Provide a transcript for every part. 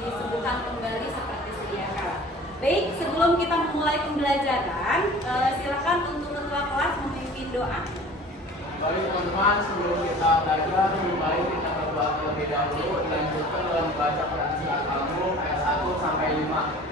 disebutkan kembali seperti sedia kala. Baik, sebelum kita memulai pembelajaran, silakan untuk ketua kelas memimpin doa. Baik teman-teman, sebelum kita belajar, lebih baik kita berdoa terlebih dahulu. Dilanjutkan dengan membaca Quran surat Al-Mulk ayat 1 sampai 5.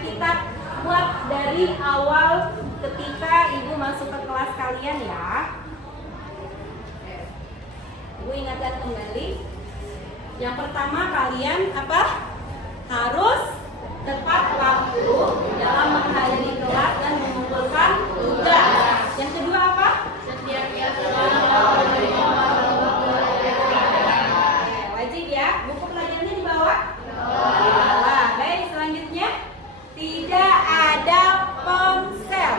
Kita buat dari awal ketika Ibu masuk ke kelas kalian ya. Ibu ingatkan kembali. Yang pertama kalian apa? Harus tepat waktu dalam menghadiri kelas dan mengumpulkan tugas. Yang kedua apa? Wajib ya. Buku pelajarannya dibawa? Baik, selanjutnya tidak ada ponsel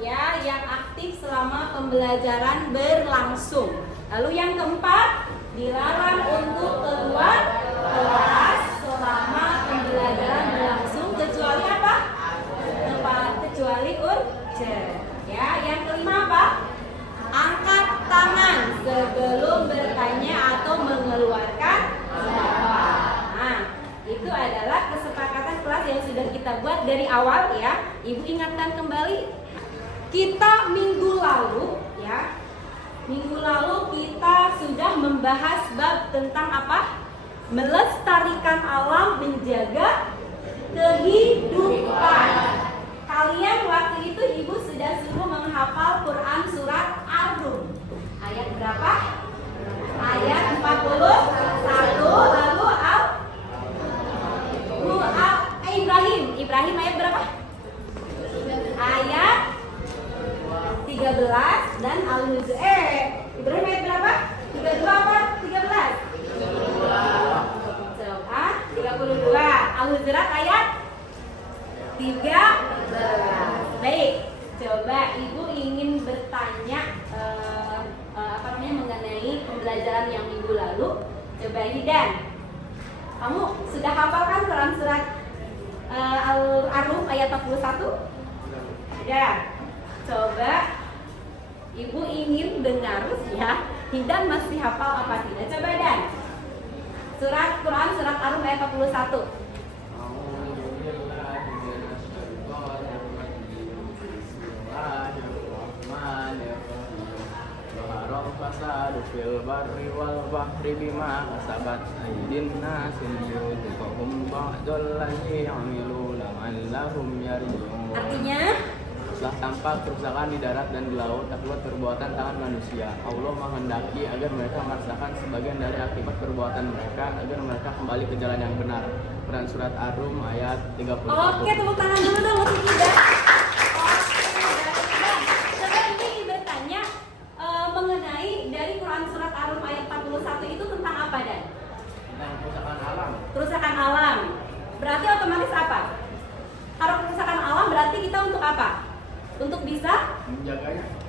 ya yang aktif selama pembelajaran berlangsung. Lalu yang keempat, dilarang untuk keluar kelas selama pembelajaran berlangsung kecuali apa? Kecuali urgent. Ya, yang kelima apa? Angkat tangan sebelum bertanya atau mengeluarkan suara. Nah, itu adalah kesepakatan kelas yang sudah kita buat dari awal ya. Ibu ingatkan kembali, kita minggu lalu ya. Minggu lalu kita sudah membahas bab tentang apa? Melestarikan alam, menjaga kehidupan. Kalian waktu itu Ibu sudah suruh menghafal Quran surat Ar-Rum. Ayat berapa? Ayat 41. Lalu Ibrahim ayat berapa? Ayat 13 dan Al-Nuzul. Ibrahim ayat berapa? pembelajaran yang minggu lalu. Coba Hidan, kamu sudah hafal kan Quran surat Al-Rum ayat 41? Ya. Coba Ibu ingin dengar ya, Hidan masih hafal apa tidak? Coba Dan. Surat Quran surat Ar-Rum ayat 41. Fasadu fil barri wal bahri bima kasabat aydin nas liyudhiqahum ba'dal ladzi 'amilu la'allahum yarji'un. Artinya setelah tampak kerusakan di darat dan di laut akibat perbuatan tangan manusia, Allah menghendaki agar mereka merasakan sebagian dari akibat perbuatan mereka agar mereka kembali ke jalan yang benar. Quran surat Ar-Rum ayat 31. Oke, tepuk tangan dulu dong untuk Ida. Coba ini bertanya mengenai dari Quran surat Ar-Rum ayat 41 itu tentang apa, Dan? Tentang kerusakan alam. Kerusakan alam. Berarti otomatis apa? Kalau kerusakan alam berarti kita untuk apa? Untuk bisa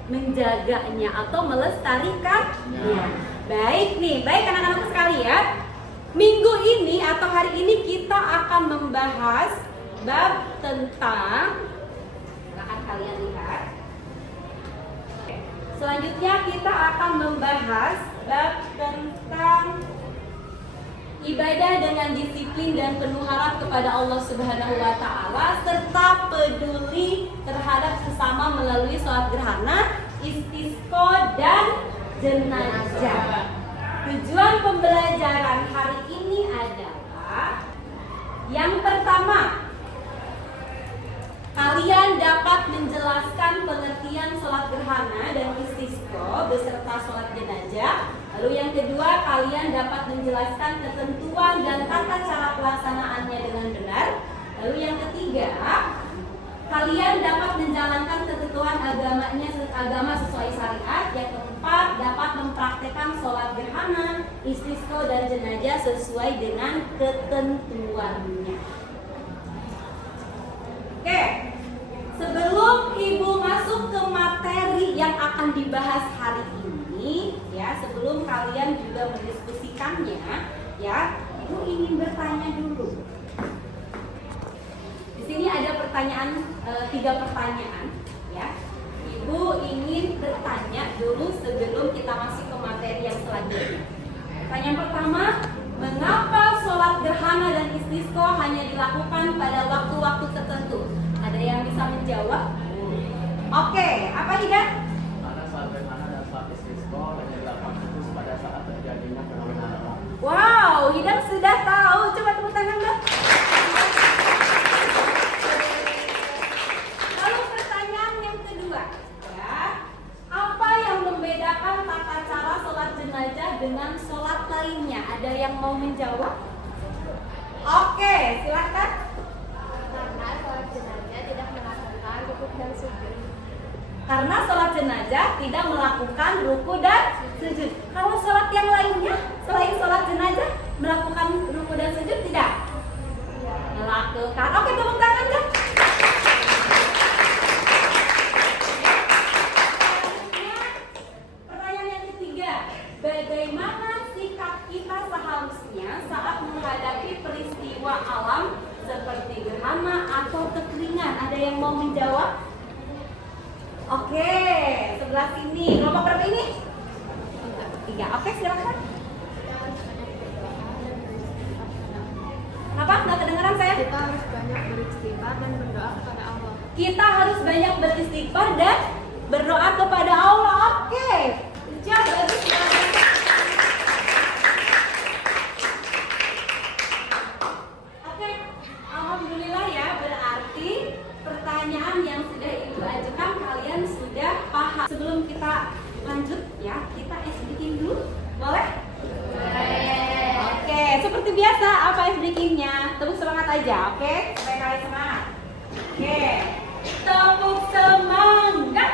menjaganya atau melestarikannya. Baik nih, baik anak-anak sekalian. Minggu ini atau hari ini kita akan membahas bab tentang, akan kalian lihat. Selanjutnya kita akan membahas bab tentang ibadah dengan disiplin dan penuh harap kepada Allah Subhanahu wa taala serta peduli terhadap sesama melalui sholat gerhana, istisqa dan jenazah. Tujuan pembelajaran hari ini adalah yang pertama, kalian dapat menjelaskan pengertian sholat gerhana dan istisqa beserta sholat jenazah. Lalu yang kedua, kalian dapat menjelaskan ketentuan dan tata cara pelaksanaannya dengan benar. Lalu yang ketiga, kalian dapat menjalankan ketentuan agama sesuai syariat. Yang keempat, dapat mempraktekkan sholat gerhana, istisqa dan jenazah sesuai dengan ketentuannya. Oke, sebelum Ibu masuk ke materi yang akan dibahas hari ini, ya, sebelum kalian juga mendiskusikannya, ya, Ibu ingin bertanya dulu. Di sini ada pertanyaan, 3 pertanyaan, ya. Ibu ingin bertanya dulu sebelum kita masuk ke materi yang selanjutnya. Pertanyaan pertama, mengapa sholat gerhana dan istisqa hanya dilakukan pada waktu-waktu tertentu? Ada yang bisa menjawab? Oke, apa Hidan? Karena sholat gerhana dan sholat istisqa hanya dilakukan khusus pada saat terjadinya fenomena alam. Wow, Hidan sudah tahu. Coba tepuk tangan dong. Lalu pertanyaan yang kedua, ya, apa yang membedakan tata cara sholat jenazah dengan sholat lainnya? Ada yang mau menjawab? Oke, silakan. Karena sholat jenazah tidak melakukan rukuk dan sujud. Karena sholat jenazah tidak melakukan ruku dan sujud. Kalau sholat yang lainnya selain sholat jenazah melakukan ruku dan sujud tidak? Melakukan. Oke, tepuk tangan dong. Pertanyaan yang ketiga, bagaimana sikap kita seharusnya saat menghadapi peristiwa alam seperti gerhana atau kekeringan? Ada yang mau menjawab? Oke, sebelah sini. Kelompok berapa ini? 3. Oke, silakan. Kenapa? Nggak kedengeran saya? Kita harus banyak beristighfar dan berdoa kepada Allah. Kita harus banyak beristighfar dan berdoa kepada Allah. Oke. Jawab bagus banget. Oke, alhamdulillah ya, berarti pertanyaan yang sudah Ibu ajukan kalian sudah paham. Sebelum kita lanjut ya, kita ice breaking dulu. Boleh? Oke, seperti biasa apa ice breakingnya? Tepuk semangat aja, oke? Supaya kalian semangat. Oke, tepuk semangat.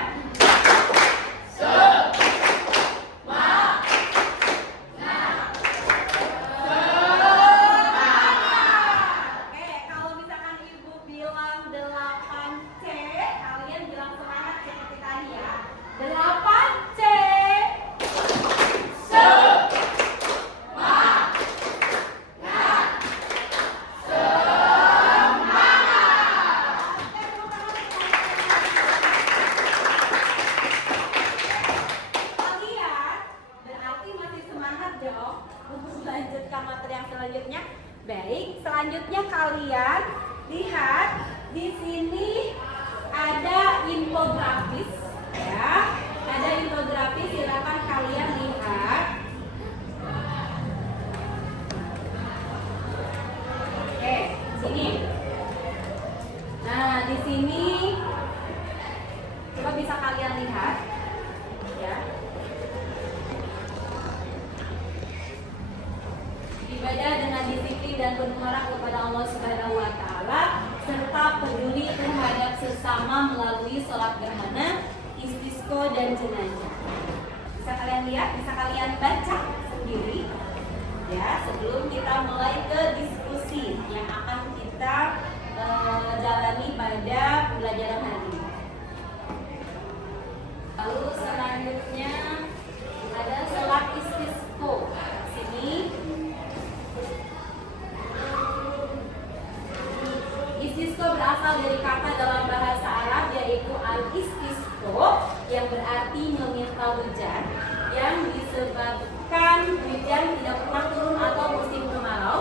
Oke, kalau misalkan Ibu bilang 8C, kalian bilang semangat seperti tadi ya. 8C. Baik, selanjutnya kalian lihat di sini ada infografis ya. Ada infografis, silakan kalian lihat. Oke, sini. Nah, di sini coba bisa kalian lihat ya. Ibadah dengan disiplin dan penuh harap kepada Allah Subhanahu wa taala serta peduli terhadap sesama melalui sholat gerhana, istisqa dan jenazah. Bisa kalian lihat, bisa kalian baca sendiri ya sebelum kita mulai ke diskusi yang akan kita jalani pada pembelajaran hari ini. Lalu selanjutnya ada sholat istisqa. Sini istisqa berasal dari kata dalam bahasa Arab yaitu al-istisqa yang berarti meminta hujan, yang disebabkan hujan tidak pernah turun atau musim kemarau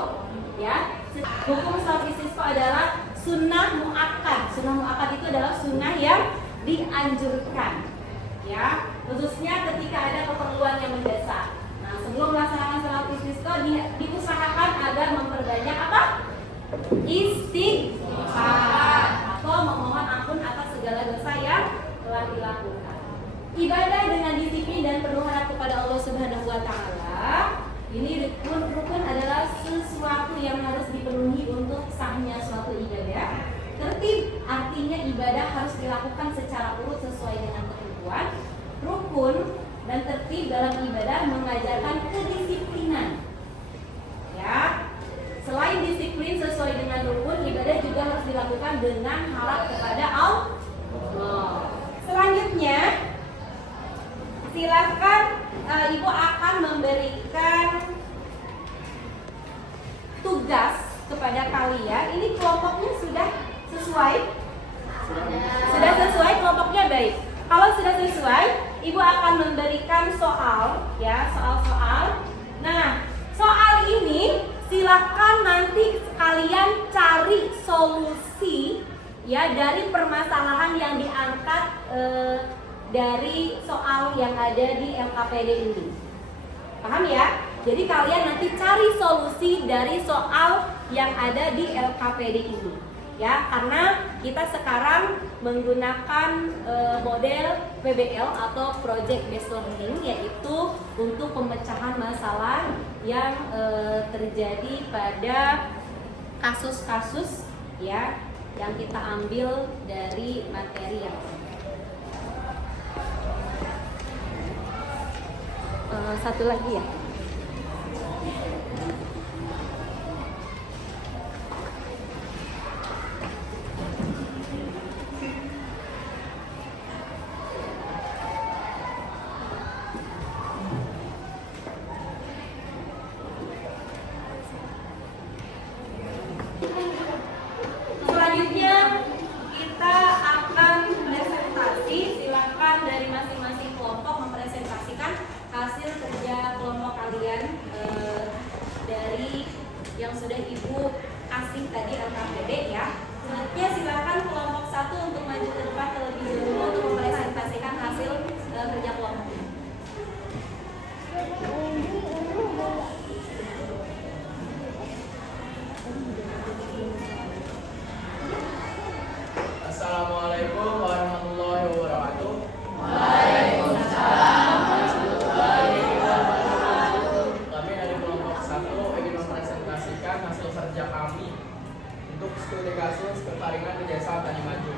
ya. Hukum sholat istisqa adalah sunnah muakkad. Sunnah muakkad itu adalah sunnah yang dianjurkan ya, khususnya ketika ada keperluan yang mendesak. Nah, sebelum melaksanakan sholat istisqa diusahakan agar memperbanyak apa? Istighfar atau memohon ampun atas segala dosa yang telah dilakukan. Ibadah dengan disiplin dan penuh harap kepada Allah Subhanahu wa taala. Ini rukun adalah sesuatu yang harus dipenuhi untuk sahnya suatu ibadah. Tertib artinya ibadah harus dilakukan secara urut sesuai dengan ketentuan. Rukun dan tertib dalam ibadah mengajarkan kedisiplinan. Ya. Selain disiplin sesuai dengan rukun, ibadah juga harus dilakukan dengan harap kepada Allah. Selanjutnya, silakan ibu akan memberikan tugas kepada kalian. Ini kelompoknya sudah sesuai? Sudah sesuai kelompoknya, baik. Kalau sudah sesuai, ibu akan memberikan soal, ya, soal-soal. Nah, soal ini silakan nanti kalian cari solusi ya dari permasalahan yang diangkat dari soal yang ada di LKPD ini. Paham ya? Jadi kalian nanti cari solusi dari soal yang ada di LKPD ini. Ya, karena kita sekarang menggunakan model PBL atau Project Based Learning, yaitu untuk pemecahan masalah yang terjadi pada kasus-kasus ya yang kita ambil dari materi yang satu lagi ya. Selanjutnya kita akan presentasi. Silakan dari masing-masing kelompok mempresentasikan hasil kerja kelompok kalian dari yang sudah ibu kasih tadi LKPD ya. Selanjutnya silakan kelompok 1 untuk maju ke depan terlebih dahulu untuk mempresentasikan hasil kerja kelompoknya. Assalamualaikum warahmatullahi wabarakatuh. Kami dari kelompok 1 ingin mempresentasikan hasil kerja kami untuk studi kasus kekeringan di Desa Tani Maju.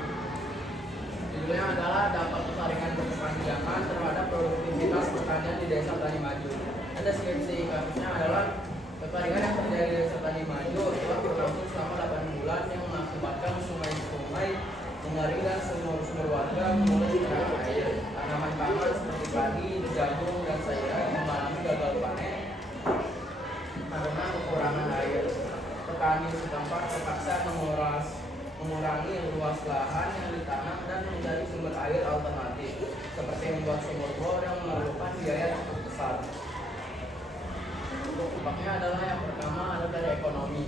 Judulnya adalah dampak kekeringan berkepanjangan terhadap produktivitas pertanian di Desa Tani Maju. Dan deskripsi kasusnya adalah kekeringan yang terjadi di Desa Tani Maju telah berlangsung selama 8 bulan yang mengakibatkan sungai-sungai mengering dan sumur-sumur warga mulai kekurangan air. Tanaman pangan seperti padi, jagung, dan sayuran mengalami gagal panen karena kekurangan air. Petani setempat terpaksa mengurangi luas lahan yang ditanam dan mencari sumber air alternatif, seperti membuat sumur bor yang memerlukan biaya cukup besar. Untuk dampaknya adalah yang pertama adalah dari ekonomi.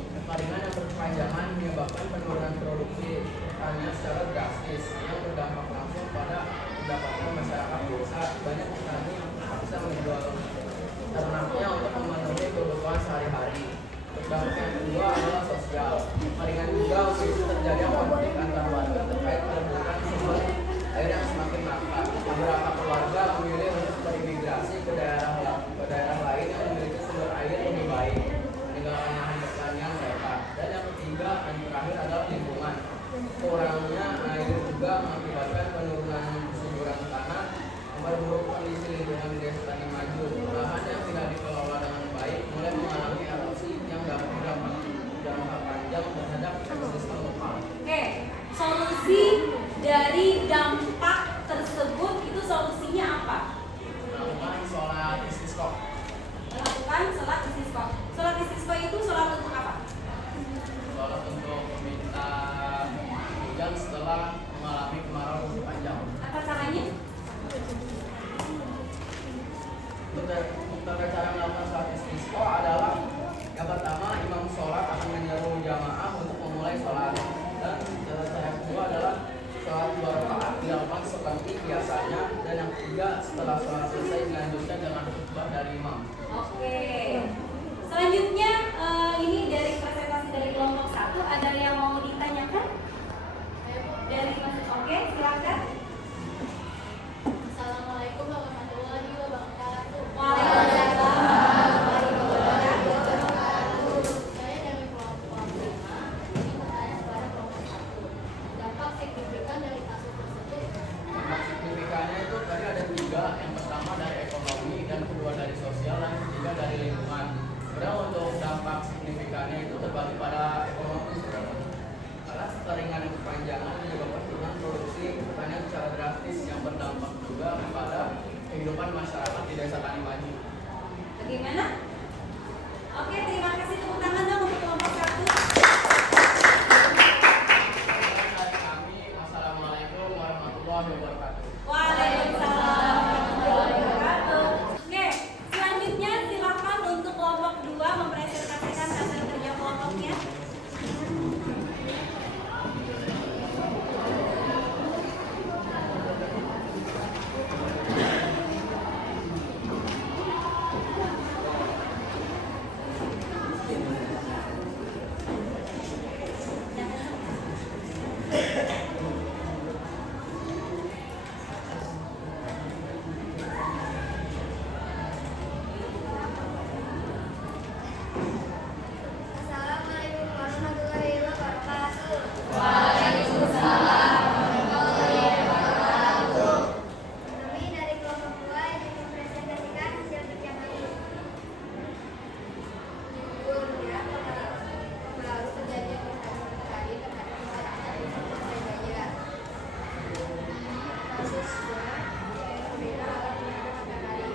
Dampak yang kedua adalah sosial. Meringan juga isu terjadi konflik antar warga terkait perebutan sumber air yang semakin langka. Beberapa keluarga memilih untuk berimigrasi ke daerah lain yang memiliki sumber air lebih baik, meninggalkan lahan pertanian mereka. Dan yang ketiga dan terakhir adalah lingkungan. Kurangnya air juga mengakibatkan penurunan kesuburan tanah, memperburuk kondisi lingkungan di desa Tani Maju. Lahan yang tidak dikelola dengan baik mulai mengalami erosi yang dapat berdampak panjang terhadap ekosistem lokal. Oke, solusi dari dampak tersebut itu solusinya apa? Melakukan sholat istisqa. Melakukan sholat istisqa. Sholat istisqa itu sholat untuk apa? Sholat untuk meminta hujan setelah mengalami kemarau yang panjang. Apa caranya? Untuk cara melakukan sholat istisqa adalah yang pertama, imam sholat akan menyeru jamaah untuk memulai sholat. Dan cara yang kedua adalah sholat 2 rakaat dilakukan seperti biasanya. Dan yang ketiga, setelah sholat selesai dilanjutkan dengan khutbah dari imam. Oke. Selanjutnya ini dari presentasi dari kelompok 1, ada yang mau ditanyakan? Dari Mas. Oke, silakan. Assalamualaikum warahmatullahi wabarakatuh. Waalaikumsalam warahmatullahi wabarakatuh. Saya dari kelompok 5 ingin bertanya kepada kelompok 1. Dampak signifikan dari kasus tersebut. Dampak signifikannya itu tadi ada 3. Yang pertama dari ekonomi, dan kedua dari sosial, dan ketiga dari lingkungan. Sebenarnya untuk dampak signifikannya itu terbagi pada ekonomi sebenarnya. Karena kekeringan yang kepanjangan menyebabkan penurunan produksi pertanian secara drastis yang berdampak juga kepada kehidupan masyarakat di desa Tani Maju. Bagaimana? Oke, terima kasih, tepuk tangan dong untuk kelompok 1. Dari kami, Assalamualaikum warahmatullahi wabarakatuh. Waalaikumsalam warahmatullahi wabarakatuh. Oke, selanjutnya silakan untuk kelompok 2 mempresentasikan hasil kerja kelompoknya. Assalamualaikum warahmatullahi wabarakatuh. Kami dari kelompok 2 ingin mempresentasikan hasil kerja kami. Judulnya pengaruh kejadian gerhana matahari terhadap masyarakat di Surabaya. Kasusnya fenomena alam gerhana matahari.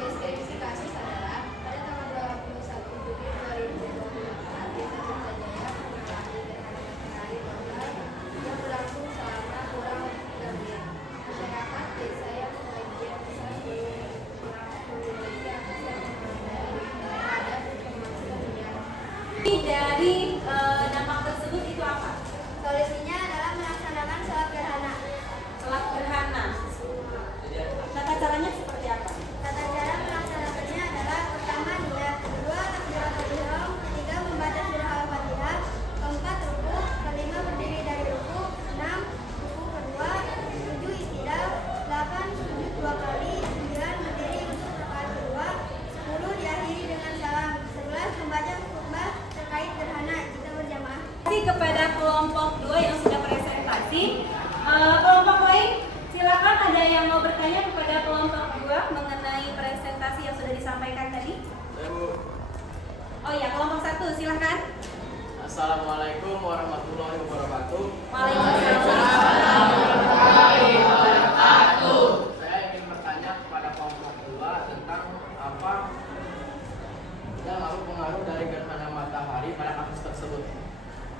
Deskripsi kasus adalah pada tanggal 21 Juli 2024 Desa Jaya mengalami gerhana matahari total yang berlangsung selama kurang lebih 3 menit. Masyarakat desa yang sebagian besar belum memiliki akses yang memadai terhadap informasi harian. Ini dari dampak tersebut itu apa? Solusinya adalah melaksanakan sholat gerhana. Sholat gerhana. Tata caranya seperti apa? Tata cara melaksanakannya adalah pertama niat, kedua takbiratul ihram, ketiga membaca surah Al-Fatihah, keempat ruku, kelima berdiri dari ruku, 6 ruku kedua, 7 istirahat, 8 sujud 2 kali, 9 berdiri untuk rakaat kedua, 10 diakhiri dengan salam, 11 membaca khutbah terkait gerhana jika berjamaah. Terima kasih kepada kelompok 2 yang sudah presentasi. Kelompok lain, silakan, ada yang mau bertanya kepada kelompok 2 mengenai presentasi yang sudah disampaikan tadi? Oh ya, kelompok 1 silakan. Assalamualaikum warahmatullahi wabarakatuh. Waalaikumsalam. Saya ingin bertanya kepada kelompok 2 tentang apa yang pengaruh dari gerhana matahari pada kasus tersebut.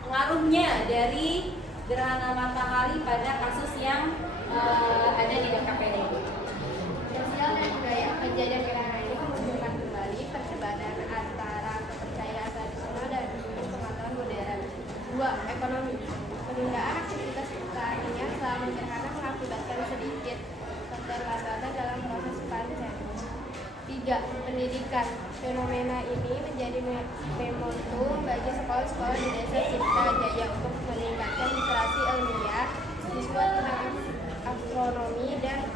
Pengaruhnya dari gerhana matahari pada kasus yang ada di DKPD. Sosial dan budaya. Kejadian gerhana ini memunculkan kembali perdebatan antara kepercayaan tradisional dan pengetahuan modern. 2. Ekonomi. Penundaan aktivitas pertanian selama gerhana mengakibatkan sedikit keterlambatan dalam proses panen. 3. 3. Pendidikan. Fenomena ini menjadi momentum bagi sekolah-sekolah di Desa Cipta Jaya untuk meningkatkan literasi ilmiah, siswa tentang astronomi dan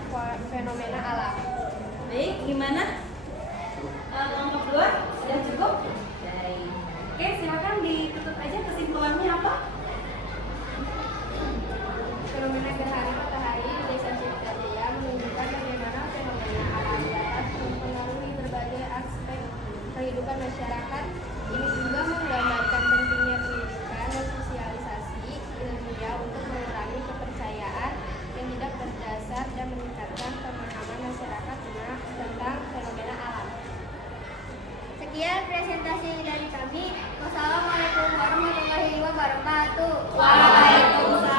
fenomena alam. Baik, gimana? Kelompok 2 sudah cukup? Baik. Oke, silakan ditutup aja kesimpulannya apa? Fenomena gerhana matahari di Desa Cipta Jaya menunjukkan bagaimana fenomena alam dapat mempengaruhi berbagai aspek kehidupan masyarakat. Ini juga menggambarkan pentingnya pendidikan dan sosialisasi ilmiah untuk mengurangi kepercayaan yang tidak berdasar dan meningkatkan pemahaman masyarakat tentang fenomena alam. Sekian presentasi dari kami. Wassalamualaikum warahmatullahi wabarakatuh. Waalaikumsalam.